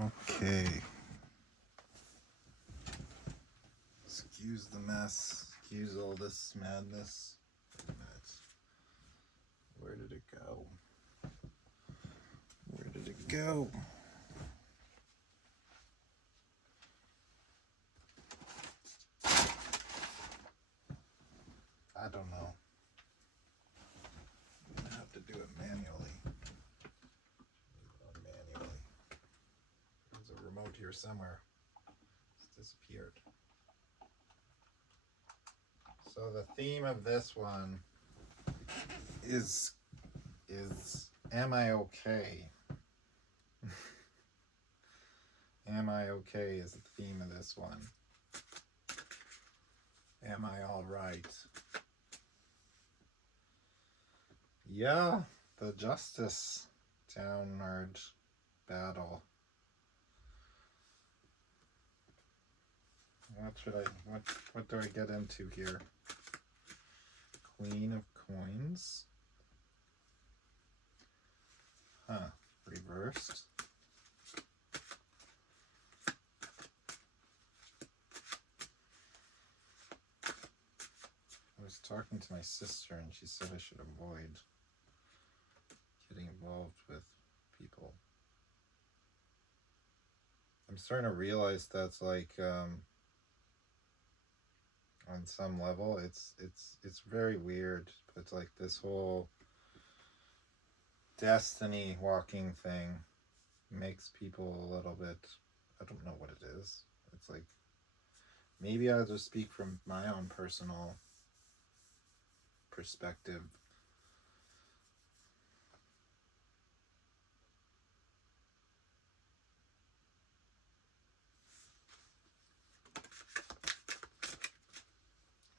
Okay. Excuse the mess. Excuse all this madness. Where did it go? Where did it go? I don't know. I'm gonna have to do it manually. There's a remote here somewhere. It's disappeared. So the theme of this one is am I okay? Am I okay is the theme of this one. Am I all right? Yeah, the Justice downward battle. What do I get into here? Queen of Coins. Huh, reversed. I was talking to my sister and she said I should avoid getting involved with people. I'm starting to realize that's like on some level it's very weird. It's like this whole destiny walking thing makes people a little bit, I don't know what it is. It's like maybe I'll just speak from my own personal perspective.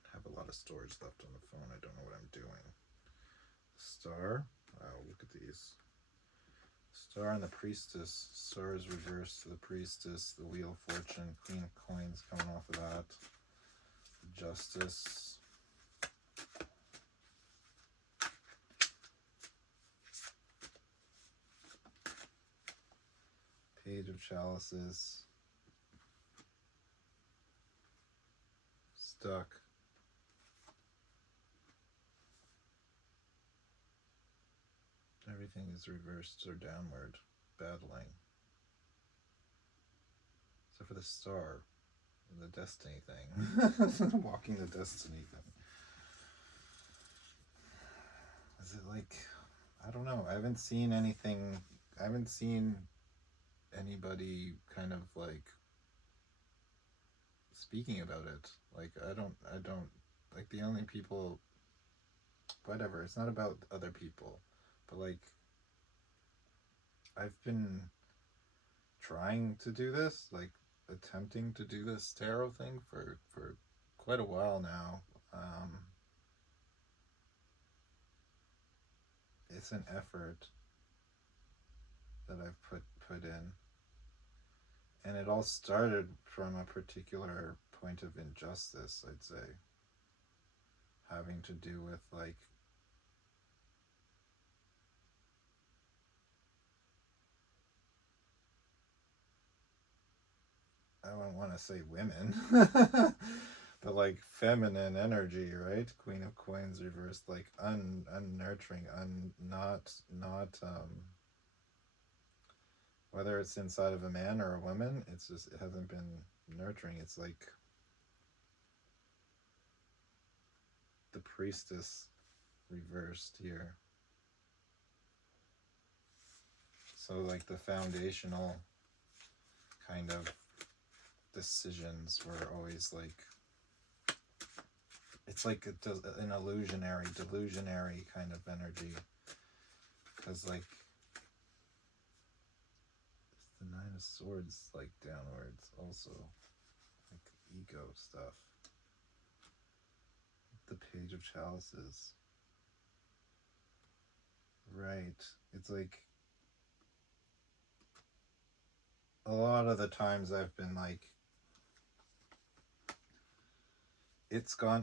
I have a lot of storage left on the phone. I don't know what I'm doing. Star. Wow, look at these. Star and the Priestess. Star is reversed to the Priestess. The Wheel of Fortune. Queen of Coins coming off of that. Justice. Page of Chalices. Stuck. Everything is reversed or downward. Battling. Except for the Star. The Destiny thing. Walking the Destiny thing. Is it like, I don't know. I haven't seen anything. I haven't seen anybody kind of like speaking about it. Like I don't like the only people, whatever, it's not about other people, but like I've been trying to do this, like attempting to do this tarot thing for quite a while now. It's an effort that I've put in, and it all started from a particular point of injustice, I'd say, having to do with like I don't want to say women, but like feminine energy, right? Queen of Coins reversed, like unnurturing, not whether it's inside of a man or a woman, it's just it hasn't been nurturing. It's like the Priestess reversed here. So like the foundational kind of decisions were always like, it's like an delusionary kind of energy, because like the Nine of Swords like downwards also, like ego stuff. The Page of Chalices, right? It's like a lot of the times I've been like,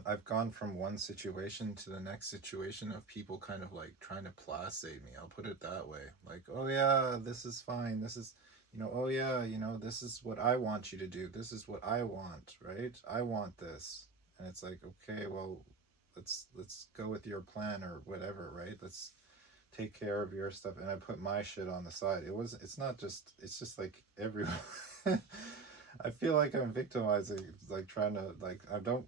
I've gone from one situation to the next situation of people kind of like trying to placate me. I'll put it that way. Like, oh yeah, this is fine. oh yeah, this is what I want you to do. This is what I want, right? I want this. And it's like, okay, well, let's go with your plan or whatever, right? Let's take care of your stuff, and I put my shit on the side. It's not just, it's just like everyone. I feel like I'm victimizing, like trying to, like, I don't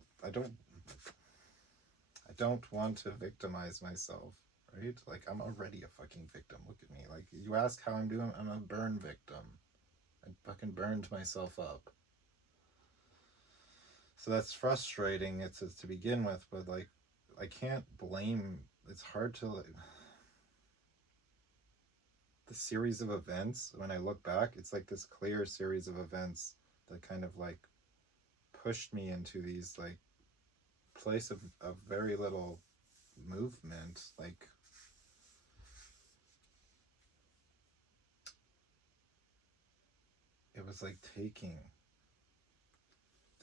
want to victimize myself, right? Like, I'm already a fucking victim. Look at me. Like, you ask how I'm doing, I'm a burn victim. I fucking burned myself up. So that's frustrating. It's to begin with, but like, I can't blame. It's hard to like, the series of events. When I look back, it's like this clear series of events that kind of like pushed me into these like place of very little movement. Like, it was like taking.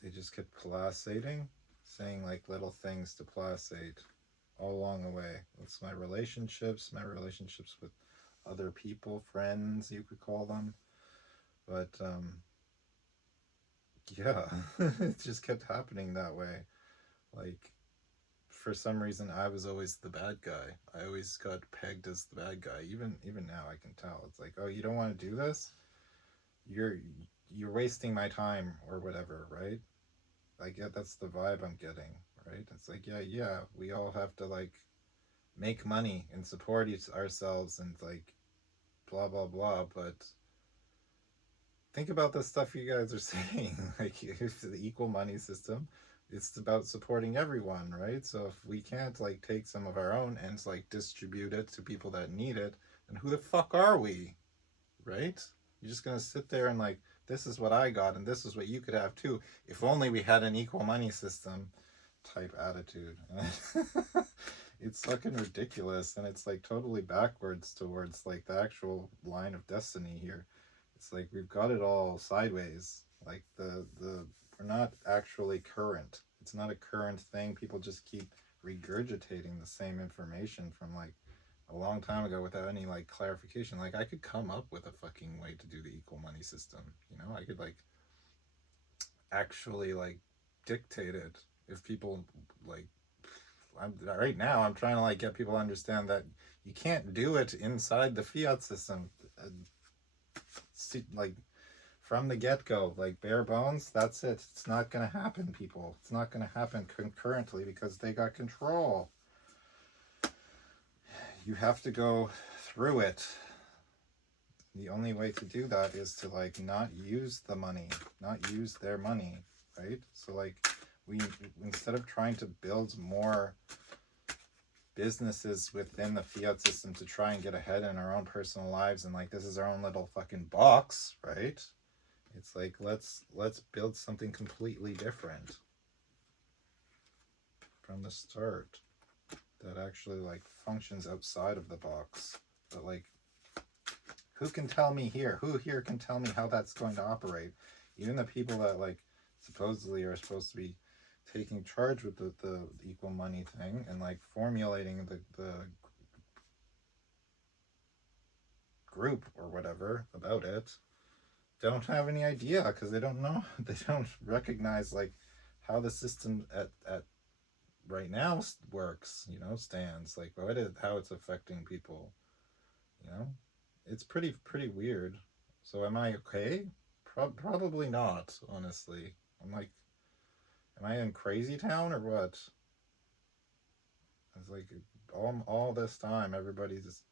They just kept placating, saying like little things to placate all along the way. It's my relationships with other people, friends, you could call them. But yeah, it just kept happening that way. Like, for some reason, I was always the bad guy. I always got pegged as the bad guy. Even now, I can tell. It's like, oh, you don't want to do this? You're you're wasting my time or whatever, right? Like, yeah, that's the vibe I'm getting, right? It's like, yeah, we all have to like make money and support ourselves and like blah blah blah. But think about the stuff you guys are saying. Like, if the equal money system, it's about supporting everyone, right? So if we can't like take some of our own and like distribute it to people that need it, then who the fuck are we, right? You're just gonna sit there and like, this is what I got and this is what you could have too. If only we had an equal money system type attitude. It's fucking ridiculous, and it's like totally backwards towards like the actual line of destiny here. It's like we've got it all sideways. Like, the we're not actually current. It's not a current thing. People just keep regurgitating the same information from like a long time ago without any like clarification. Like, I could come up with a fucking way to do the equal money system. I could like actually like dictate it if people like. Right now I'm trying to like get people to understand that you can't do it inside the fiat system. Like, from the get-go, like bare bones, that's it. It's not going to happen, people. It's not going to happen concurrently because they got control. You have to go through it. The only way to do that is to like not use the money, not use their money, right? So like, we, instead of trying to build more businesses within the fiat system to try and get ahead in our own personal lives, and like, this is our own little fucking box, right? It's like, let's build something completely different from the start that actually like functions outside of the box. But like, who can tell me here? Who here can tell me how that's going to operate? Even the people that like supposedly are supposed to be taking charge with the equal money thing and like formulating the group or whatever about it, don't have any idea because they don't know. They don't recognize like how the system at right now works, stands, like how it's affecting people. you know it's pretty weird. So am I okay? Probably not, honestly. I'm like, am I in crazy town or what? It's like, all this time everybody's just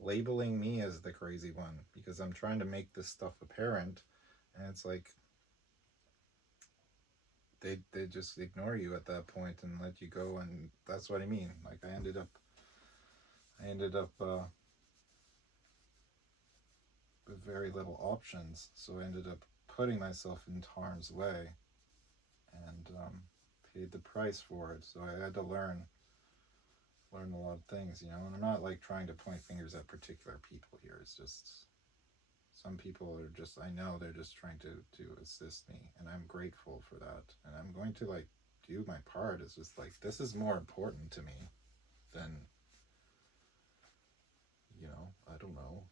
labeling me as the crazy one because I'm trying to make this stuff apparent, and it's like they just ignore you at that point and let you go. And that's what I mean. Like, I ended up with very little options, so I ended up putting myself in harm's way and paid the price for it. So I had to learn a lot of things, and I'm not like trying to point fingers at particular people here. It's just some people are just, I know they're just trying to assist me, and I'm grateful for that, and I'm going to like do my part. It's just like, this is more important to me than, I don't know,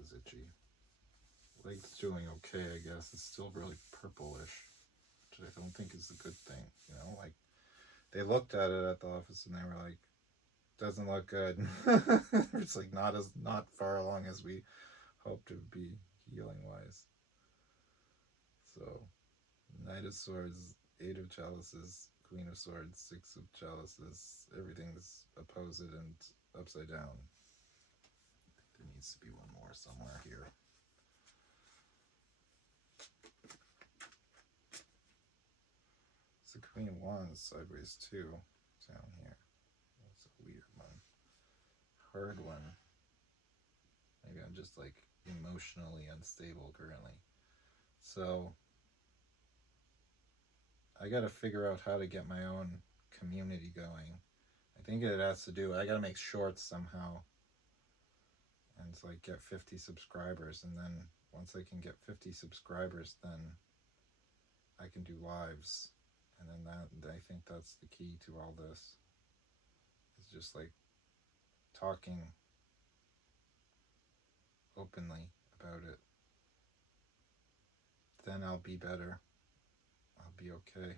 is itchy. Leg's doing okay, I guess. It's still really purplish, which I don't think is a good thing. You know, like they looked at it at the office and they were like, "Doesn't look good." It's like not far along as we hoped it would be healing wise. So, Knight of Swords, Eight of Chalices, Queen of Swords, Six of Chalices. Everything's opposite and upside down. I think there needs to be one more somewhere here. It's the Queen of Wands sideways too, down here. That's a weird one. Hard one. Maybe I'm just like emotionally unstable currently. So I gotta figure out how to get my own community going. I think it has to do, I gotta make shorts somehow. And it's like get 50 subscribers, and then once I can get 50 subscribers, then I can do lives. And then I think that's the key to all this. It's just like talking openly about it. Then I'll be better. I'll be okay.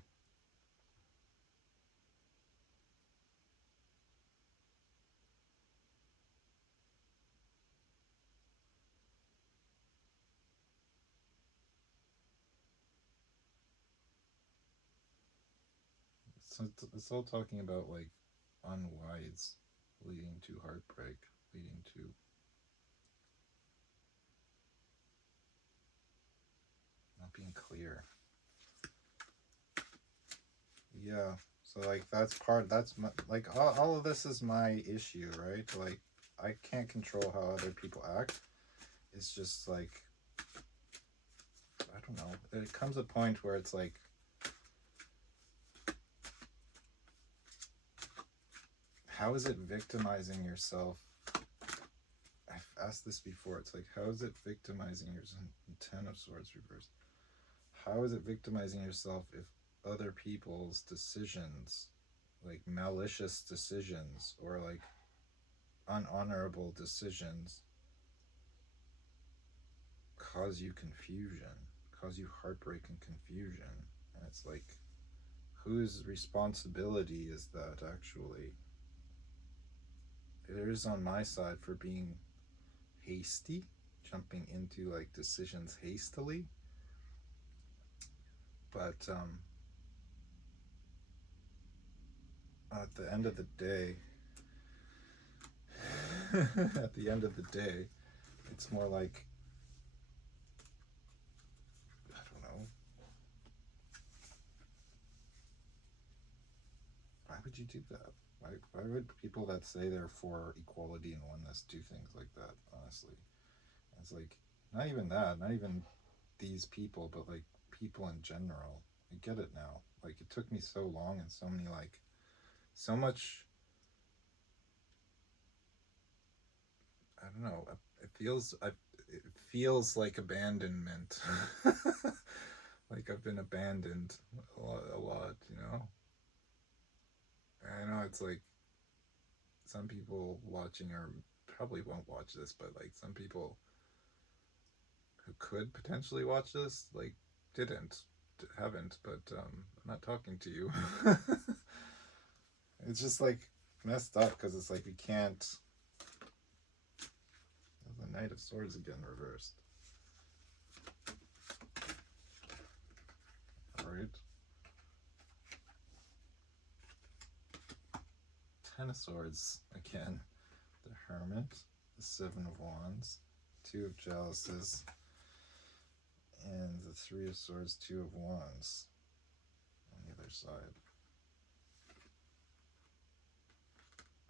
So it's all talking about like unwise, leading to heartbreak, leading to not being clear. Yeah, so like that's my, like all of this is my issue, right? Like I can't control how other people act. It's just like, I don't know, it comes a point where it's like, how is it victimizing yourself? I've asked this before. It's like, how is it victimizing yourself? Ten of Swords reversed. How is it victimizing yourself if other people's decisions, like malicious decisions or like unhonorable decisions, cause you confusion, cause you heartbreak and confusion? And it's like, whose responsibility is that actually? It is on my side for being hasty, jumping into like decisions hastily. But at the end of the day, at the end of the day, it's more like, I don't know, why would you do that? Why would people that say they're for equality and oneness do things like that, honestly? It's like, not even that, not even these people, but like people in general. I get it now. Like, it took me so long and so many, like, so much, I don't know, it feels like abandonment. Like I've been abandoned a lot, you know? I know it's like, some people watching or probably won't watch this, but like some people who could potentially watch this, like, haven't, but I'm not talking to you. It's just like messed up because it's like we can't. The Knight of Swords again reversed. Alright. Ten of Swords again. The Hermit. The Seven of Wands. Two of Chalices. And the Three of Swords, Two of Wands on the other side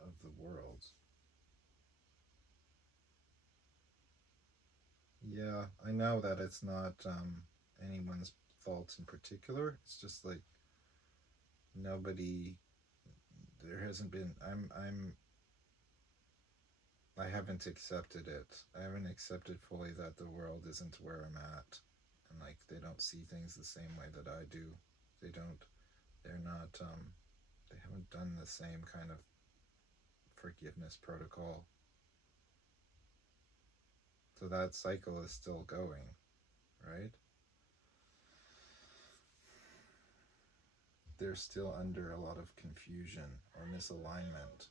of the world. Yeah, I know that it's not anyone's fault in particular. It's just like nobody. There hasn't been. I haven't accepted it. I haven't accepted fully that the world isn't where I'm at, and like they don't see things the same way that I do. They don't. They're not. They haven't done the same kind of forgiveness protocol. So that cycle is still going, right? They're still under a lot of confusion or misalignment.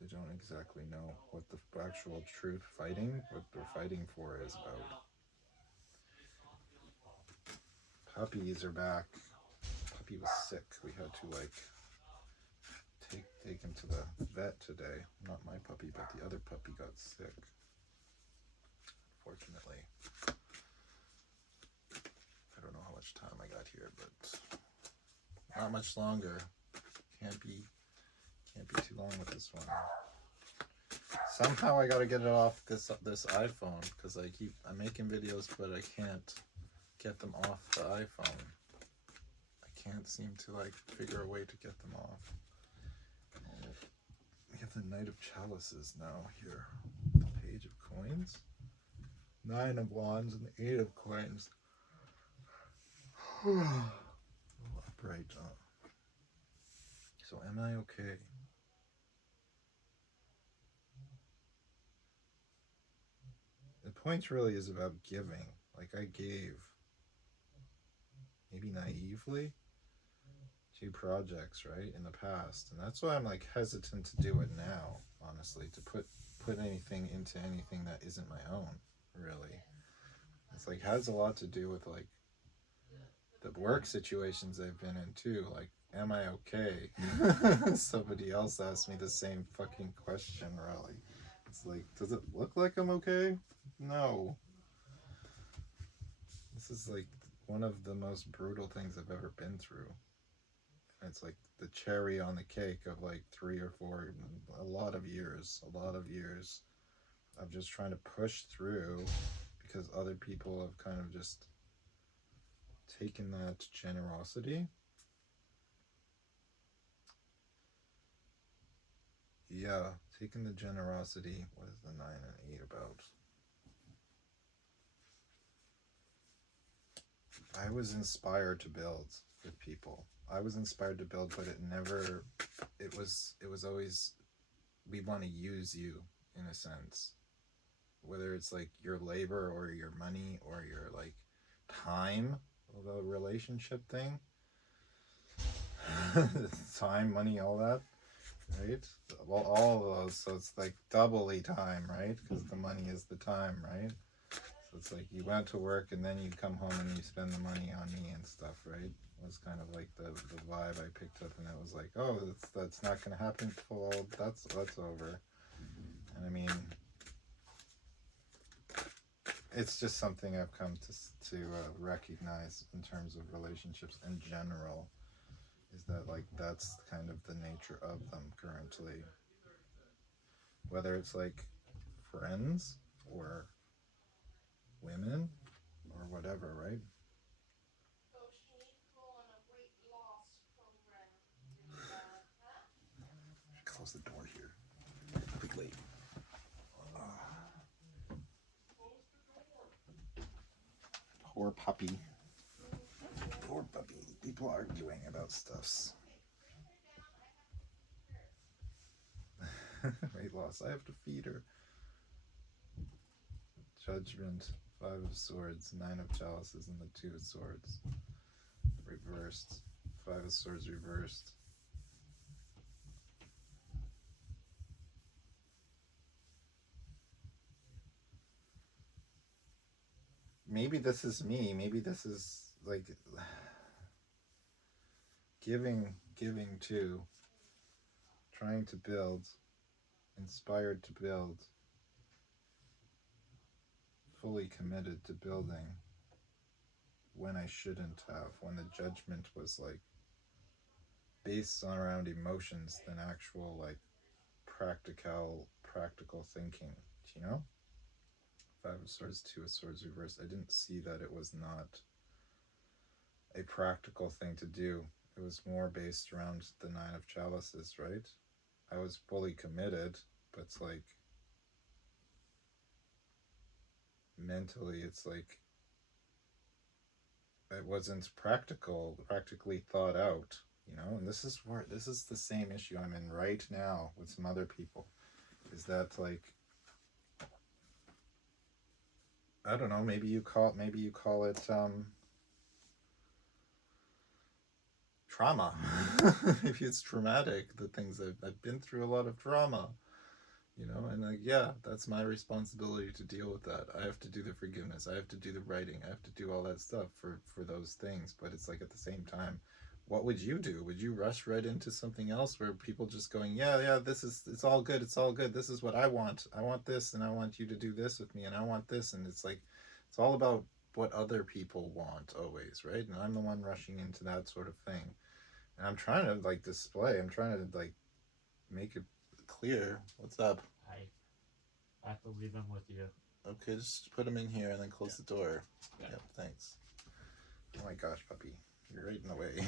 They don't exactly know what the actual truth what they're fighting for is about. Puppies are back. Puppy was sick. We had to like take him to the vet today. Not my puppy, but the other puppy got sick. Fortunately. I don't know how much time I got here, but not much longer. Can't be too long with this one. Somehow I gotta get it off this iPhone because I'm making videos, but I can't get them off the iPhone. I can't seem to like figure a way to get them off. We have the Knight of Chalices now here. The Page of Coins, 9 of Wands, and the 8 of Coins. Upright. So am I okay? The point really is about giving. Like I gave, maybe naively, 2 projects, right, in the past. And that's why I'm like hesitant to do it now, honestly, to put anything into anything that isn't my own, really. It's like has a lot to do with like the work situations I've been in too. Like, am I okay? Somebody else asked me the same fucking question, really. It's like, does it look like I'm okay? No. This is like one of the most brutal things I've ever been through. And it's like the cherry on the cake of like 3 or 4, a lot of years of just trying to push through because other people have kind of just taken that generosity. Yeah, taking the generosity. What is the 9 and 8 about? I was inspired to build with people. I was inspired to build, but it was always, we want to use you in a sense. Whether it's like your labor or your money or your like time, the relationship thing. Time, money, all that, right? Well, all of those, so it's like doubly time, right? Because the money is the time, right? So it's like you went to work and then you come home and you spend the money on me and stuff, right? It was kind of like the vibe I picked up, and it was like, oh, that's not going to happen. Well, that's over. And I mean, it's just something I've come to recognize in terms of relationships in general, is that like that's kind of the nature of them currently. Whether it's like friends or women or whatever, right? Close the door here quickly. Poor puppy. Poor puppy. People arguing about stuffs. Weight loss. I have to feed her. Judgment. 5 of Swords. 9 of Chalices and the 2 of Swords. Reversed. 5 of Swords reversed. Maybe this is me. Maybe this is like giving to, trying to build, inspired to build, fully committed to building when I shouldn't have, when the judgment was like based on around emotions than actual like practical thinking, you know? 5 of Swords, 2 of Swords reversed. I didn't see that it was not a practical thing to do. It was more based around the 9 of Chalices, right? I was fully committed, but it's like mentally it's like it wasn't practically thought out, you know? And this is the same issue I'm in right now with some other people, is that like I don't know, maybe you call it trauma. Maybe it's traumatic, the things I've been through a lot of trauma, you know, and like, yeah, that's my responsibility to deal with that. I have to do the forgiveness, I have to do the writing, I have to do all that stuff for those things. But it's like, at the same time, what would you do? Would you rush right into something else where people just going, yeah, yeah, this is, it's all good, it's all good, this is what I want this, and I want you to do this with me, and I want this, and it's like, it's all about what other people want always, right? And I'm the one rushing into that sort of thing. And I'm trying to like display, I'm trying to like make it clear. What's up? I have to leave them with you. Okay, just put them in here and then close the door. Yeah. Yep, thanks. Oh my gosh, puppy. You're right in the way.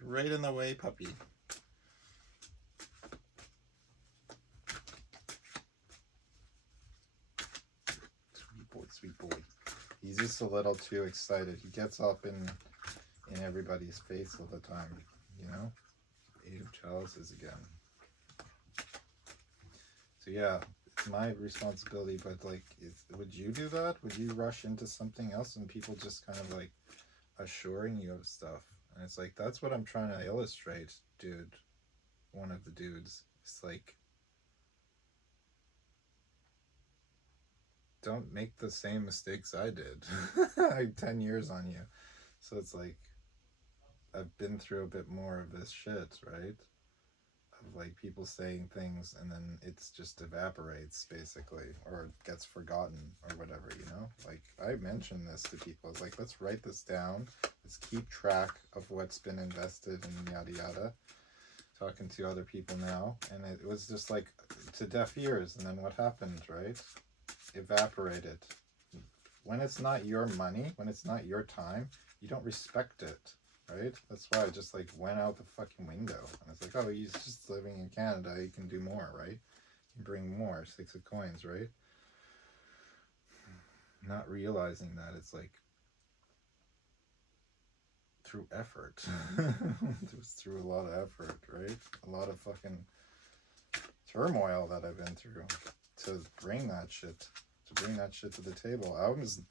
You're right in the way, puppy. Sweet boy, sweet boy. He's just a little too excited. He gets up in everybody's face all the time, you know? 8 of Chalices again. So yeah, it's my responsibility, but like, would you do that? Would you rush into something else and people just kind of like assuring you of stuff? And it's like, that's what I'm trying to illustrate, dude. One of the dudes. It's like, don't make the same mistakes I did. I had 10 years on you. So it's like, I've been through a bit more of this shit, right? Of like people saying things and then it's just evaporates basically, or gets forgotten or whatever, you know? Like, I mentioned this to people. It's like, let's write this down. Let's keep track of what's been invested and yada yada. Talking to other people now, and it was just like to deaf ears. And then what happened, right? Evaporated. When it's not your money, when it's not your time, you don't respect it, right? That's why I just like went out the fucking window. And it's like, oh, he's just living in Canada, he can do more, right? You can bring more 6 of coins, right? Not realizing that it's like through effort. It was through a lot of effort, right? A lot of fucking turmoil that I've been through to bring that shit to the table. I was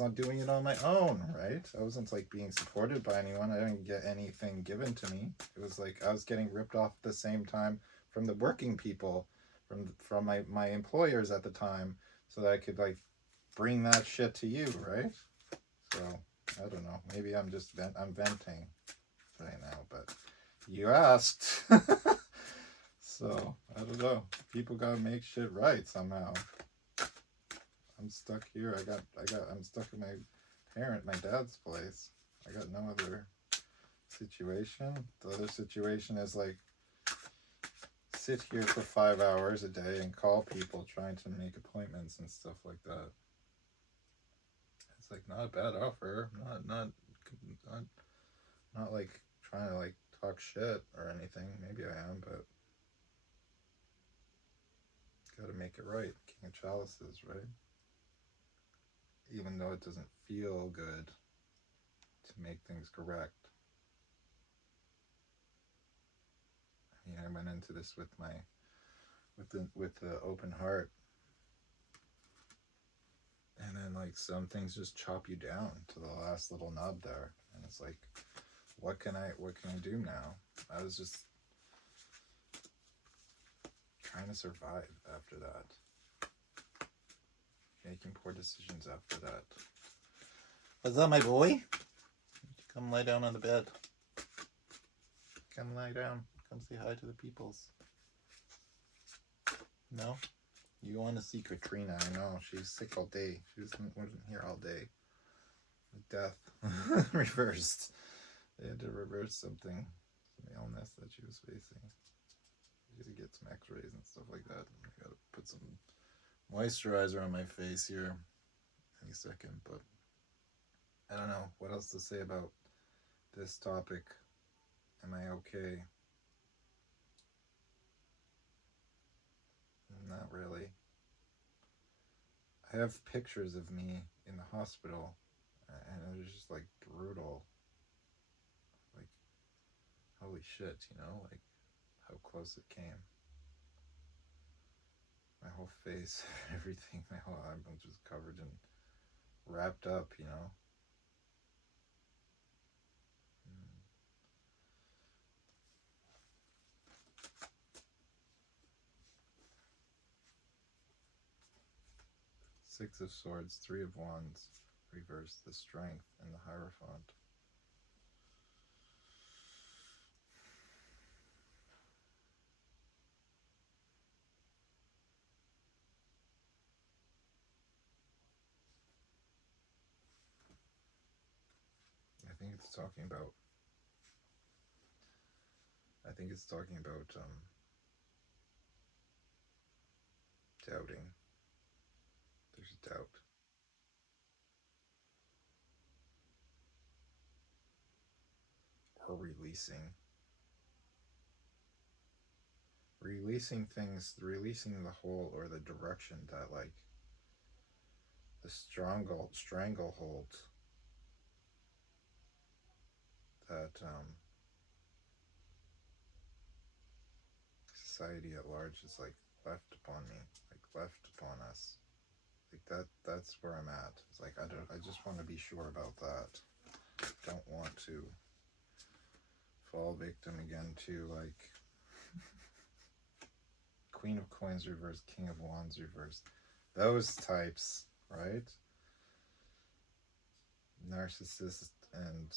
not doing it on my own, right? I wasn't like being supported by anyone. I didn't get anything given to me. It was like I was getting ripped off at the same time from the working people, from my employers at the time, so that I could like bring that shit to you, right? So I don't know. Maybe I'm venting right now, but you asked. So I don't know. People gotta make shit right somehow. I'm stuck here. I'm stuck in my dad's place. I got no other situation. The other situation is like sit here for 5 hours a day and call people trying to make appointments and stuff like that. It's like not a bad offer. Not like trying to like talk shit or anything. Maybe I am, but gotta make it right. King of Chalices, right? Even though it doesn't feel good to make things correct. I mean, I went into this with the open heart, and then like some things just chop you down to the last little nub there, and it's like, what can I do now? I was just trying to survive after that, making poor decisions after that. What's up, my boy? Come lie down on the bed. Come lie down. Come say hi to the peoples. No? You want to see Katrina, I know. She's sick all day. She wasn't here all day. Death. Reversed. They had to reverse some illness that she was facing. She had to get some x-rays and stuff like that. I gotta put some moisturizer on my face here any second, but I don't know what else to say about this topic. Am I okay? Not really. I have pictures of me in the hospital, and it was just like brutal. Like, holy shit, you know, like how close it came. My whole face, everything, my whole I'm just covered and wrapped up, you know. 6 of Swords, 3 of Wands, reverse the Strength and the Hierophant. I think it's talking about doubting. There's doubt. Or releasing things, releasing the whole or the direction that, like, the stranglehold that society at large is like left upon me, like left upon us. Like that's where I'm at. It's like I just want to be sure about that. Don't want to fall victim again to, like, Queen of Coins reversed, King of Wands reversed. Those types, right? Narcissist and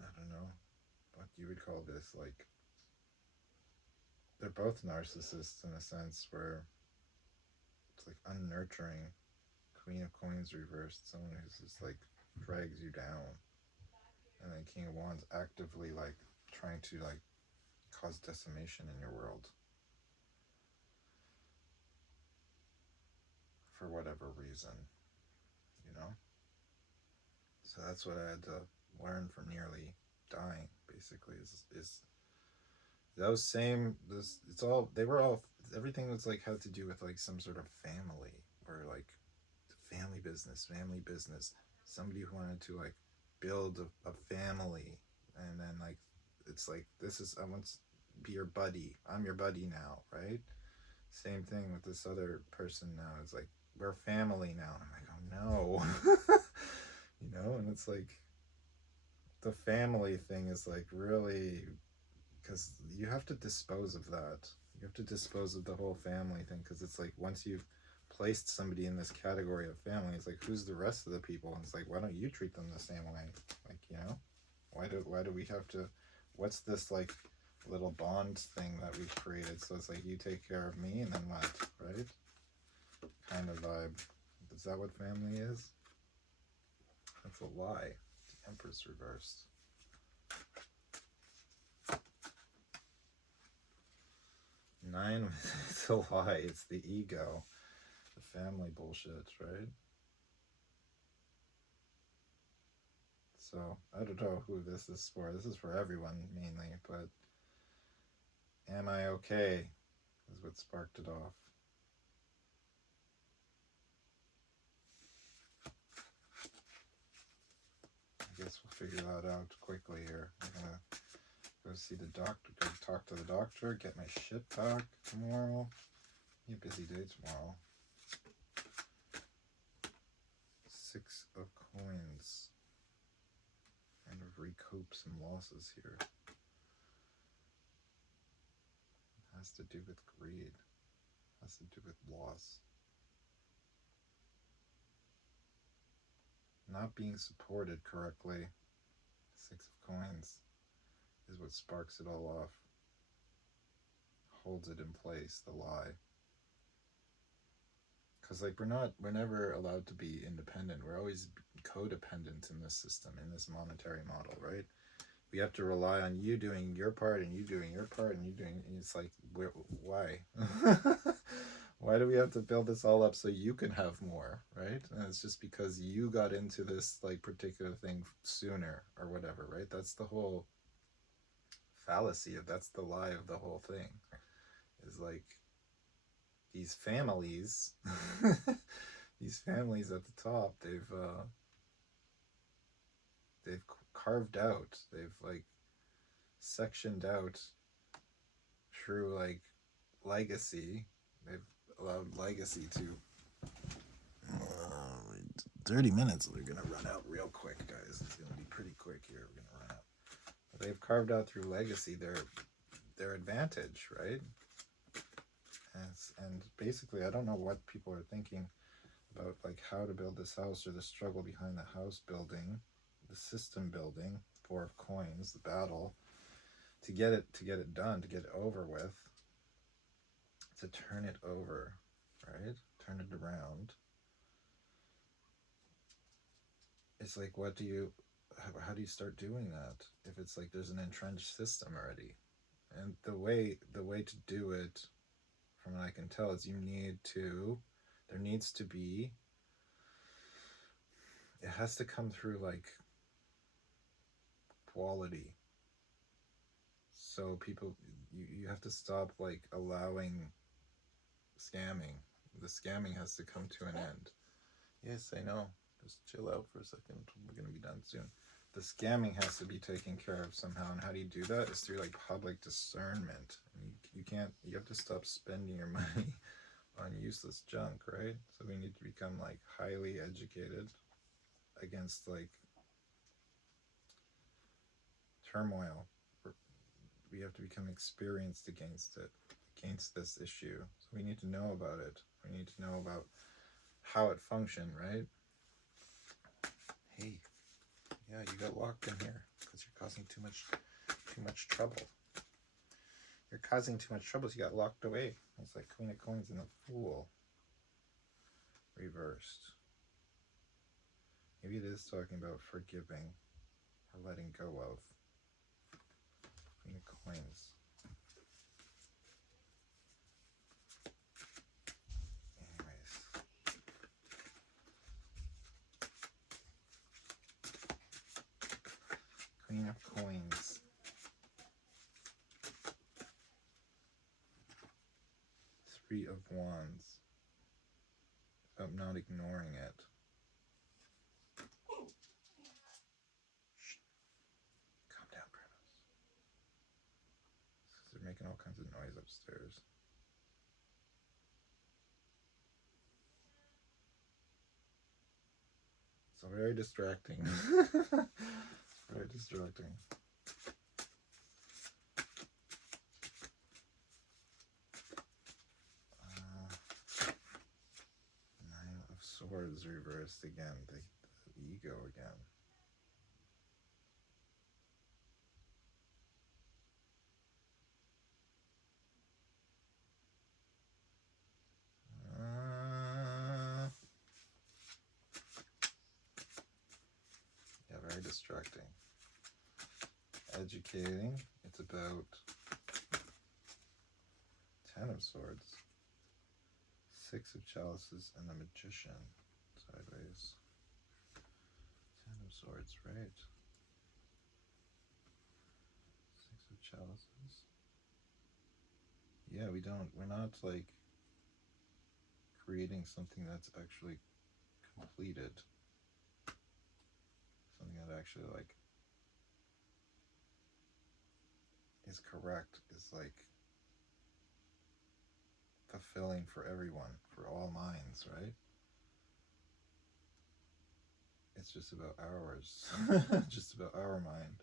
I don't know what you would call this, like, they're both narcissists in a sense where it's like unnurturing. Queen of Coins reversed, someone who's just like drags you down. And then King of Wands actively like trying to like cause decimation in your world. For whatever reason, you know? So that's what I had to learn from nearly dying, basically, is those same, this, it's all, they were all, everything was like had to do with like some sort of family or like family business, somebody who wanted to like build a family, and then like it's like, this is, I want to be your buddy, I'm your buddy now, right? Same thing with this other person now. It's like, we're family now. And I'm like, oh no. You know, and it's like the family thing is like really, because you have to dispose of that. You have to dispose of the whole family thing, because it's like once you've placed somebody in this category of family, it's like, who's the rest of the people? And it's like, why don't you treat them the same way? Like, you know, why do we have to, what's this like little bond thing that we've created? So it's like, you take care of me and then what, right? Kind of vibe. Is that what family is? That's a lie. The Empress reversed. Nine, it's a lie. It's the ego. The family bullshit, right? So, I don't know who this is for. This is for everyone, mainly, but am I okay is what sparked it off. I guess we'll figure that out quickly here. I'm gonna go see the doctor, go talk to the doctor, get my shit back tomorrow. Be a busy day tomorrow. 6 of Coins. Kind of recoup some losses here. It has to do with greed. It has to do with loss. Not being supported correctly. 6 of Coins is what sparks it all off. Holds it in place, the lie. Because like we're never allowed to be independent. We're always codependent in this system, in this monetary model, right? We have to rely on you doing your part and you doing your part and you doing, and it's like, why? Why do we have to build this all up so you can have more, right? And it's just because you got into this like particular thing sooner or whatever, right? That's the whole fallacy of, that's the lie of the whole thing, is like these families these families at the top, they've carved out, they've like sectioned out through like legacy, they've allowed Legacy to 30 minutes. We're gonna run out real quick, guys. It's gonna be pretty quick here. We're gonna run out. But they've carved out through Legacy their advantage, right? And basically, I don't know what people are thinking about, like how to build this house, or the struggle behind the house building, the system building, 4 of coins, the battle to get it done, to get it over with, to turn it over, right? Turn it around. It's like, how do you start doing that if it's like there's an entrenched system already? And the way to do it, from what I can tell, is there needs to be, it has to come through like quality. So people, you have to stop like allowing scamming. The scamming has to come to an end. Yes, I know. Just chill out for a second. We're going to be done soon. The scamming has to be taken care of somehow. And how do you do that? Is through like public discernment. You have to stop spending your money on useless junk, right? So we need to become like highly educated against like turmoil. We have to become experienced against this issue. So we need to know about it. We need to know about how it functions, right? Hey, yeah, you got locked in here because you're causing too much trouble. You're causing too much trouble, so you got locked away. It's like Queen of Coins and the Fool reversed. Maybe it is talking about forgiving or letting go of. Queen of Coins. Queen of Coins. 3 of Wands. About not ignoring it. Shh. Calm down, Kronos. They're making all kinds of noise upstairs. So very distracting. Very distracting. Nine of Swords reversed again. The ego again. Yeah, very distracting. Educating. It's about 10 of Swords. 6 of Chalices and the Magician sideways. 10 of Swords, right? 6 of Chalices. Yeah, we're not like creating something that's actually completed. Something that actually like is correct, is like fulfilling for everyone, for all minds, right? It's just about ours. Just about our mind.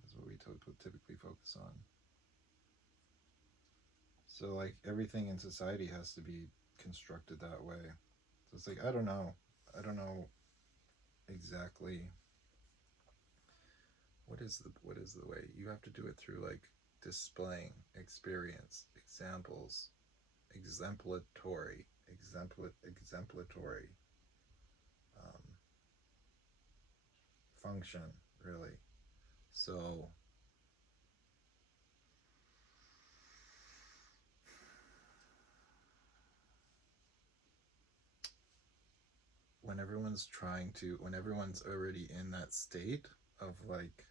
That's what we typically focus on. So like everything in society has to be constructed that way. So it's like, I don't know exactly what is the way. You have to do it through like displaying experience, examples, exemplatory function, really. So when everyone's already in that state of like,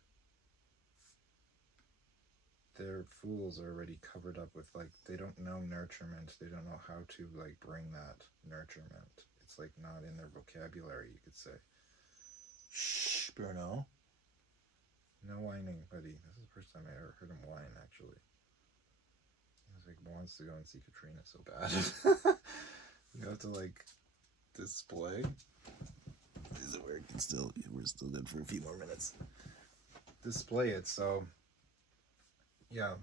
their fools are already covered up with like, they don't know nurturement, they don't know how to like bring that nurturement. It's like not in their vocabulary, you could say. Shh, Bruno. No whining, buddy. This is the first time I ever heard him whine, actually. He was like wants to go and see Katrina so bad. We have to like display. Is it working still? Yeah, we're still good for a few more minutes. Display it, so yeah,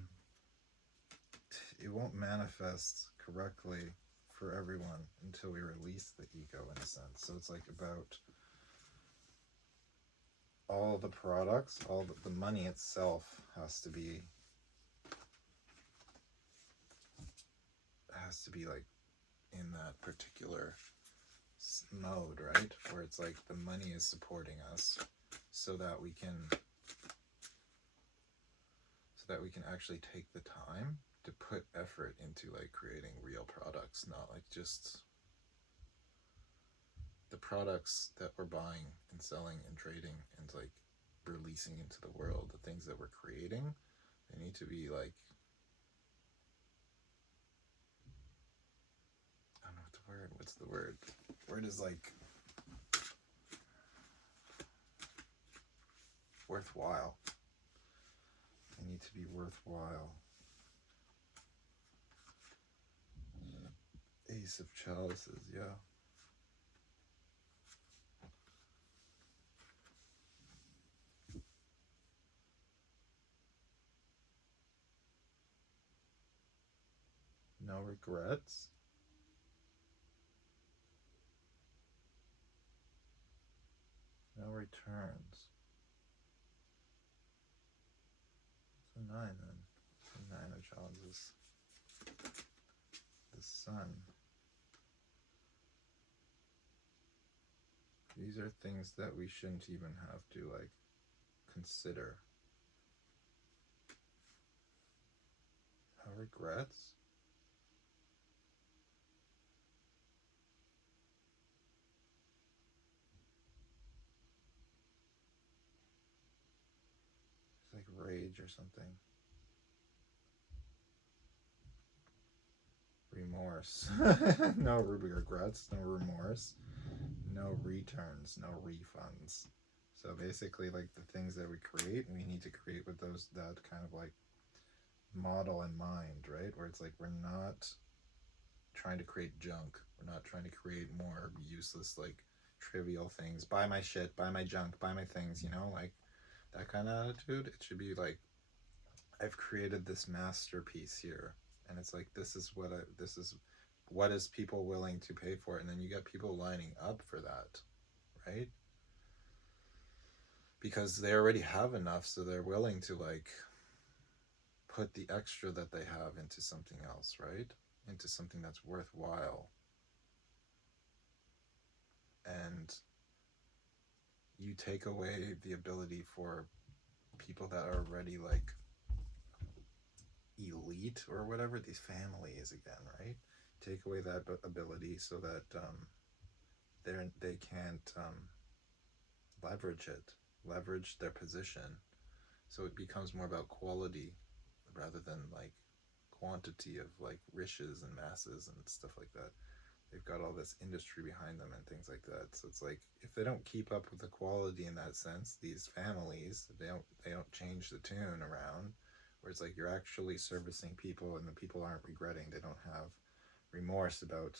it won't manifest correctly for everyone until we release the ego in a sense. So it's like about all the products, all the money itself has to be like in that particular mode, right? Where it's like the money is supporting us so that we can actually take the time to put effort into like creating real products, not like just the products that we're buying and selling and trading and like releasing into the world. The things that we're creating, they need to be like, I don't know what the word, what's the word? Word is like worthwhile. They need to be worthwhile. Ace of Chalices, yeah. No regrets. No returns. It's a 9 then. It's a 9 of Chalices. The Sun. These are things that we shouldn't even have to like consider. No regrets. It's like rage or something. Remorse. No regrets, no remorse, no returns, no refunds. So basically like the things that we create, we need to create with that kind of like model in mind, right? Where it's like we're not trying to create junk. We're not trying to create more useless, like trivial things. Buy my shit, buy my junk, buy my things, you know, like that kind of attitude. It should be like, I've created this masterpiece here, and it's like this is what is people willing to pay for it, and then you get people lining up for that, right? Because they already have enough, so they're willing to like put the extra that they have into something else, right? Into something that's worthwhile. And you take away the ability for people that are already like elite or whatever, these families again, right? Take away that ability so that they can't leverage their position. So it becomes more about quality rather than like quantity of like riches and masses and stuff like that. They've got all this industry behind them and things like that. So it's like if they don't keep up with the quality in that sense, these families, they don't change the tune around, where it's like you're actually servicing people and the people aren't regretting. They don't have remorse about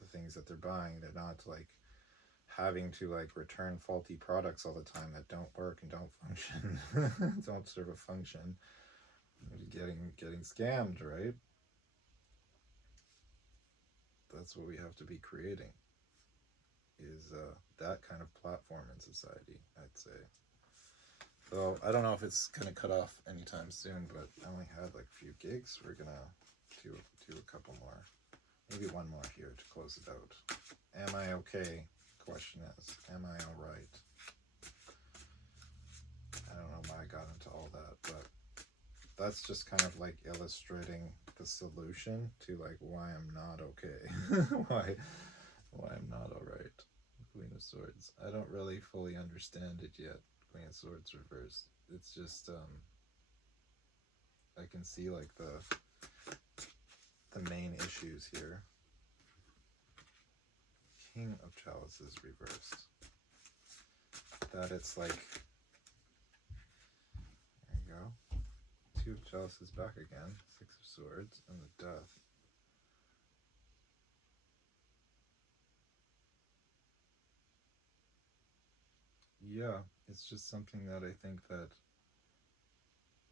the things that they're buying. They're not like having to like return faulty products all the time that don't work and don't function, don't serve a function. Getting scammed, right? That's what we have to be creating, is that kind of platform in society, I'd say. So I don't know if it's gonna cut off anytime soon, but I only had like a few gigs. We're gonna do a couple more, maybe one more here to close it out. Am I okay? Question is, am I all right? I don't know why I got into all that, but that's just kind of like illustrating the solution to like why I'm not okay. why I'm not all right. Queen of Swords. I don't really fully understand it yet. Queen of Swords reversed. It's just I can see like the main issues here. King of Chalices reversed. That it's like, there you go. Two of Chalice is back again. Six of Swords and the Death. Yeah, it's just something that I think that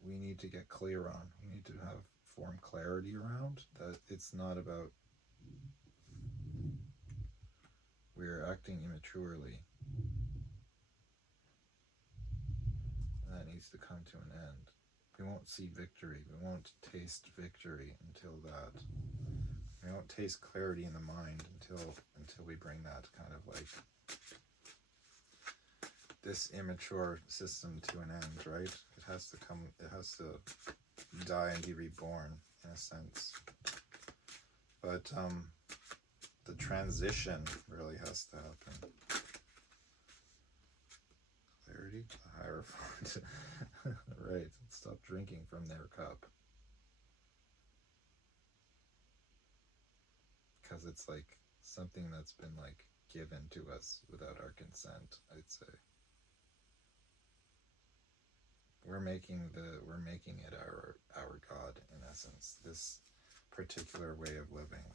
we need to get clear on. We need to form clarity around that it's not about we're acting immaturely. And that needs to come to an end. We won't see victory. We won't taste victory until that. We won't taste clarity in the mind until we bring that kind of like this immature system to an end, right? It has to die and be reborn in a sense. But the transition really has to happen. Clarity, the Hierophant. Right, stop drinking from their cup. Because it's like something that's been like given to us without our consent, I'd say. We're making it our God in essence, this particular way of living.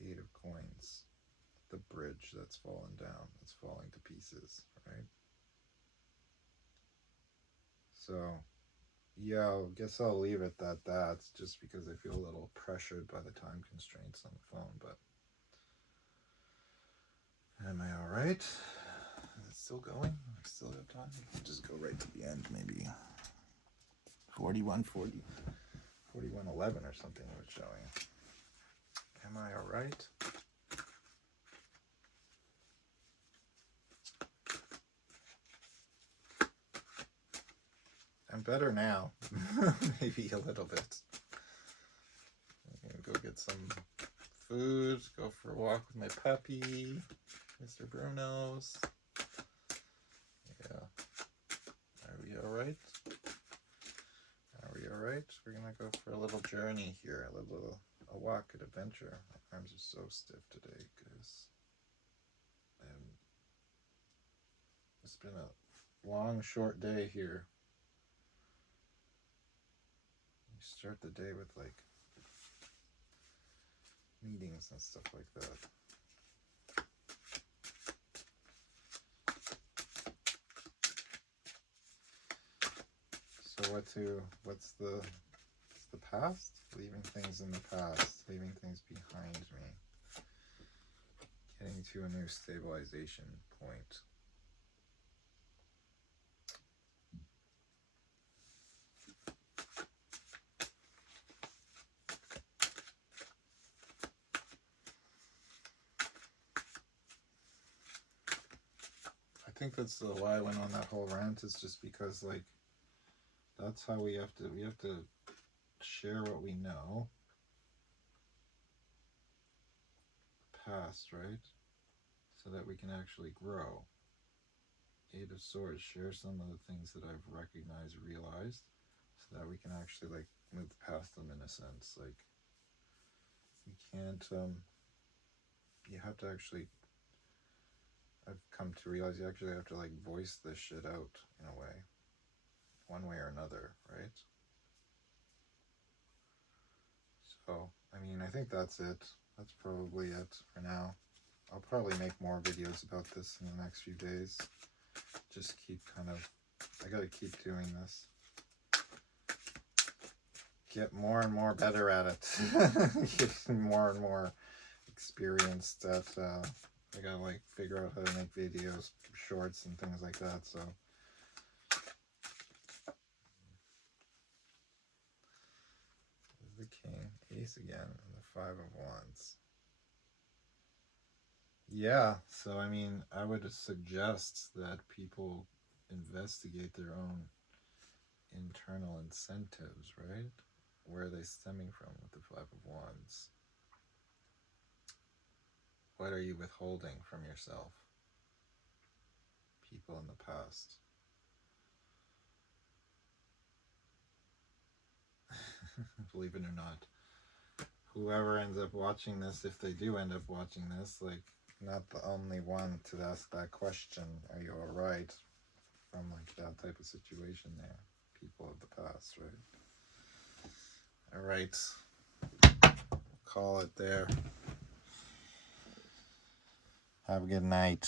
The Eight of Coins, the bridge that's fallen down, that's falling to pieces, right? So yeah, I guess I'll leave it at that, just because I feel a little pressured by the time constraints on the phone, but am I alright? Is it still going? I still have time? I'll just go right to the end, maybe 41:11 or something it was showing. Am I alright? I'm better now. Maybe a little bit. I'm gonna go get some food, go for a walk with my puppy, Mr. Bruno's. Yeah. Are we alright? Are we alright? We're gonna go for a little journey here, a walk, an adventure. My arms are so stiff today, guys. It's been a long, short day here. You start the day with like meetings and stuff like that. So what's the past? Leaving things in the past, leaving things behind me, getting to a new stabilization point. I think that's why I went on that whole rant, is just because like that's how we have to share what we know, past, right, so that we can actually grow. Eight of Swords, share some of the things that I've recognized, realized, so that we can actually like move past them in a sense. Like you can't you have to actually, I've come to realize you actually have to like voice this shit out in a way, one way or another, right? So, I mean, I think that's it. That's probably it for now. I'll probably make more videos about this in the next few days. Just keep I gotta keep doing this. Get more and more better at it. Get more and more experienced at, I gotta like figure out how to make videos, shorts and things like that, so. The King, Ace again, and the Five of Wands. Yeah, so I mean, I would suggest that people investigate their own internal incentives, right? Where are they stemming from with the Five of Wands? What are you withholding from yourself? People in the past. Believe it or not, whoever ends up watching this, if they do end up watching this, like, not the only one to ask that question, are you alright, from like that type of situation there. people of the past, right? All right. Call it there. Have a good night.